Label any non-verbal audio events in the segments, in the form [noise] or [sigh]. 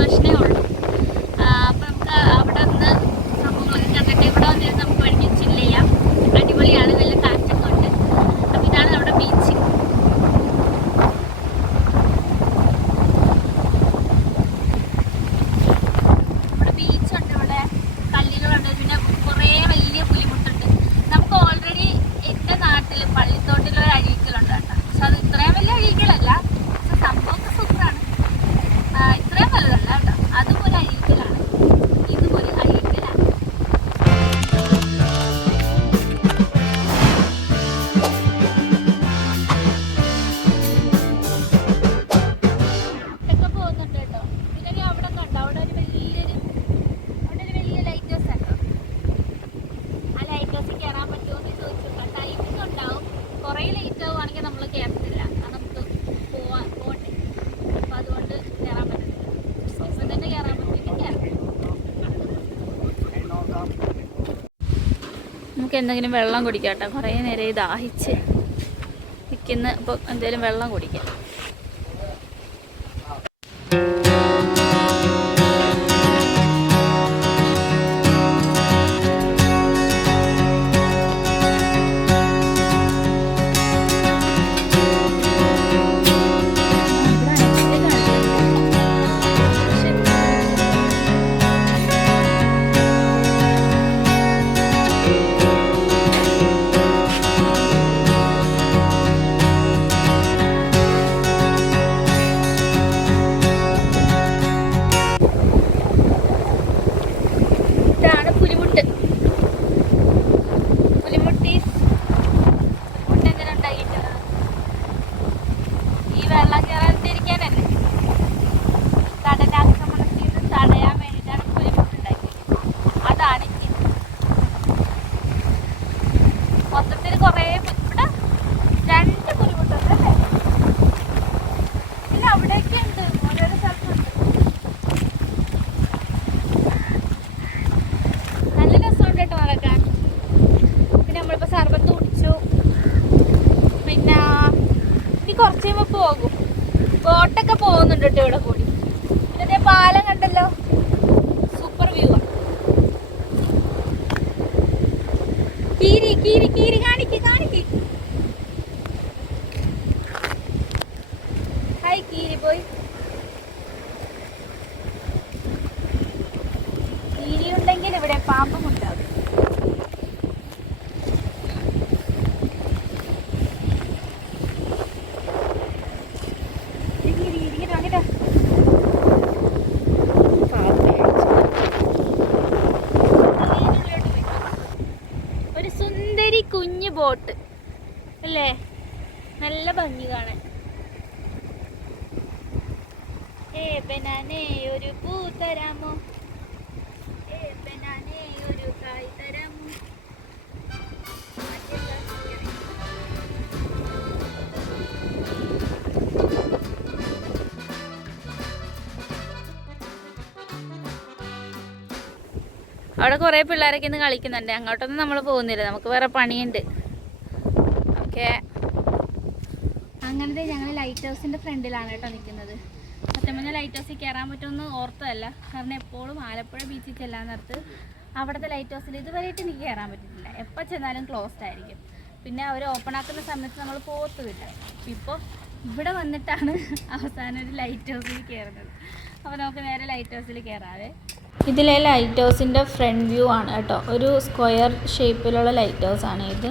arkadaş ne നമുക്ക് എന്തെങ്കിലും വെള്ളം കുടിക്കാം കേട്ടോ കുറേ നേരം ദാഹിച്ച് നിൽക്കുന്ന അപ്പോൾ എന്തെങ്കിലും വെള്ളം കുടിക്കാം. കുറച്ച് കഴിയുമ്പോൾ പോകും. ബോട്ടൊക്കെ പോകുന്നുണ്ട് കേട്ടോ ഇവിടെ കൂടി. പിന്നെ പാലം കണ്ടല്ലോ. സൂപ്പർ വ്യൂ ആണ്. കീരി കീരി കീരി. ഏ ബനാനേ ഒരു പൂ തരാമോ ഏ ബനാനേ ഒരു കായ് തരാമോ മറ്റെന്താ? അവിടെ കുറേ പിള്ളേരൊക്കെ ഇന്ന് കളിക്കുന്നുണ്ട്. അങ്ങോട്ടൊന്നും നമ്മൾ പോകുന്നില്ല. നമുക്ക് വേറെ പണിയുണ്ട്. ഓക്കെ അങ്ങനത്തെ ഞങ്ങൾ ലൈറ്റ് ഹൗസിന്റെ ഫ്രണ്ടിലാണ് കേട്ടോ നിൽക്കുന്നത് പറഞ്ഞാൽ ലൈറ്റ് ഹൗസിൽ കയറാൻ പറ്റുമെന്ന് ഓർത്തതല്ല. കാരണം എപ്പോഴും ആലപ്പുഴ ബീച്ചിൽ ചെല്ലാൻ നേരത്ത് അവിടുത്തെ ലൈറ്റ് ഹൗസിൽ ഇതുവരെയായിട്ട് എനിക്ക് കയറാൻ പറ്റിയിട്ടില്ല. എപ്പോൾ ചെന്നാലും ക്ലോസ്ഡ് ആയിരിക്കും. പിന്നെ അവർ ഓപ്പൺ ആക്കുന്ന സമയത്ത് നമ്മൾ പോകത്തുമില്ല ഇപ്പോൾ ഇവിടെ വന്നിട്ടാണ് [laughs] അവസാനം ഒരു ലൈറ്റ് ഹൗസിൽ കയറുന്നത് അപ്പോൾ നമുക്ക് നേരെ ലൈറ്റ് ഹൗസിൽ കയറാവേ ഇതിലെ ലൈറ്റ് ഹൗസിന്റെ ഫ്രണ്ട് വ്യൂ ആണ് കേട്ടോ. ഒരു സ്ക്വയർ ഷേപ്പിലുള്ള ലൈറ്റ് ആണ് ഇത്.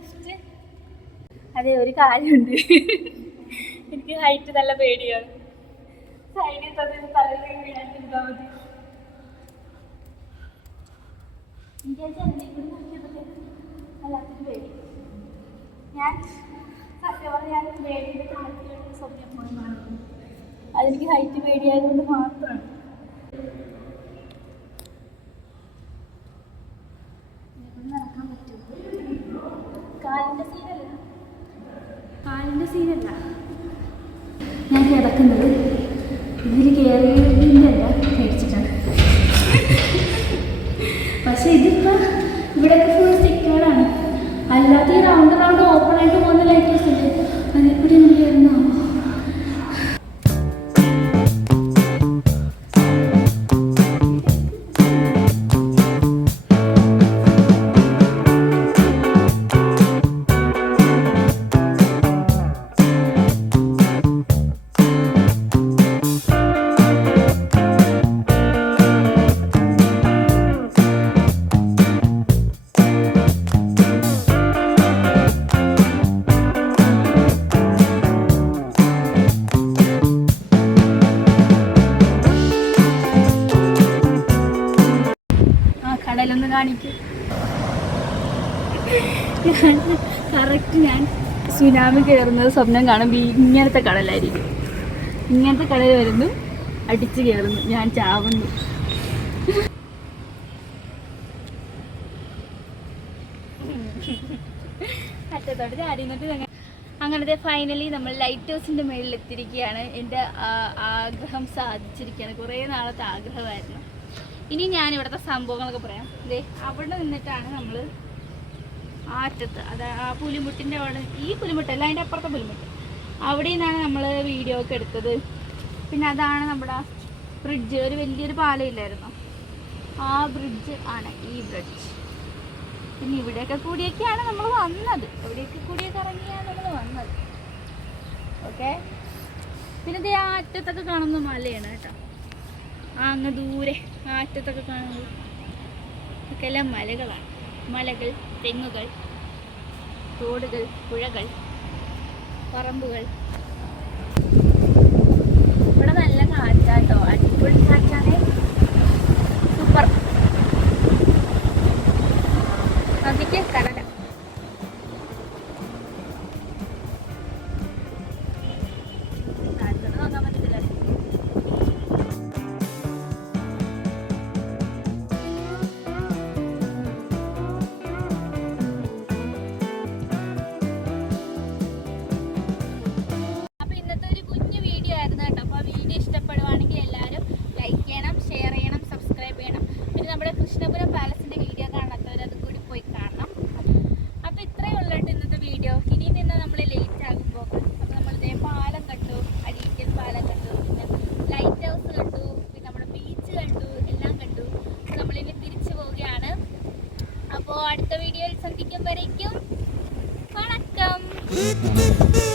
ലിഫ്റ്റ് അതെ ഒരു കാര്യമുണ്ട്. എനിക്ക് ഹൈറ്റ് നല്ല പേടിയാണ്. സൈഡിൽ ഞാൻ സത്യം ഹൈറ്റ് പേടിയായതുകൊണ്ട് മാത്രമാണ്. കിടക്കുന്നത്. ഇതിൽ കയറിയതിന്റെ അല്ല പക്ഷേ പക്ഷെ ഇതിപ്പോ ഇവിടെയൊക്കെ കാണിക്കും. കറക്റ്റ് ഞാൻ. സുനാമി കയറുന്നത് സ്വപ്നം കാണുമ്പോൾ ഇങ്ങനത്തെ കടലായിരിക്കും. ഇങ്ങനത്തെ കടൽ വരുന്നു അടിച്ച് കയറുന്നു ഞാൻ ചാവുന്നു. അങ്ങനത്തെ ഫൈനലി നമ്മൾ ലൈറ്റ് ഹൗസിന്റെ മേളിൽ എത്തിയിരിക്കുകയാണ് എന്റെ ആഗ്രഹം സാധിച്ചിരിക്കുകയാണ്. കുറേ നാളത്തെ ആഗ്രഹമായിരുന്നു. ഇനി ഞാൻ ഇവിടുത്തെ സംഭവങ്ങളൊക്കെ പറയാം. ദേ അവിടെ നിന്നിട്ടാണ് നമ്മൾ ആ അറ്റത്ത് അത് ആ പുലിമുട്ടിന്റെ അവിടെ ഈ പുലിമുട്ടല്ല അതിന്റെ അപ്പുറത്തെ പുലിമുട്ട്. അവിടെ നിന്നാണ് നമ്മൾ വീഡിയോ ഒക്കെ എടുത്തത്. പിന്നെ അതാണ് നമ്മുടെ ബ്രിഡ്ജ് ഒരു വലിയൊരു പാലം ഇല്ലായിരുന്നു ആ ബ്രിഡ്ജ് ആണ് ഈ ബ്രിഡ്ജ് പിന്നെ ഇവിടെയൊക്കെ കൂടിയൊക്കെയാണ് നമ്മൾ വന്നത്. ഇവിടെയൊക്കെ കൂടിയൊക്കെ ഇറങ്ങിയാണ് നമ്മൾ വന്നത്. ഓക്കെ പിന്നെ ആ അറ്റത്തൊക്കെ കാണുന്ന മലയാണ് കേട്ടോ. അങ്ങ് ദൂരെ ആറ്റത്തൊക്കെ കാണുന്നത് ഒക്കെ എല്ലാം മലകളാണ്. മലകൾ തെങ്ങുകൾ തോടുകൾ പുഴകൾ പറമ്പുകൾ. ഇവിടെ നല്ല കാറ്റാട്ടോ. അടിപൊളി കാറ്റാണ്. Beep, beep, beep.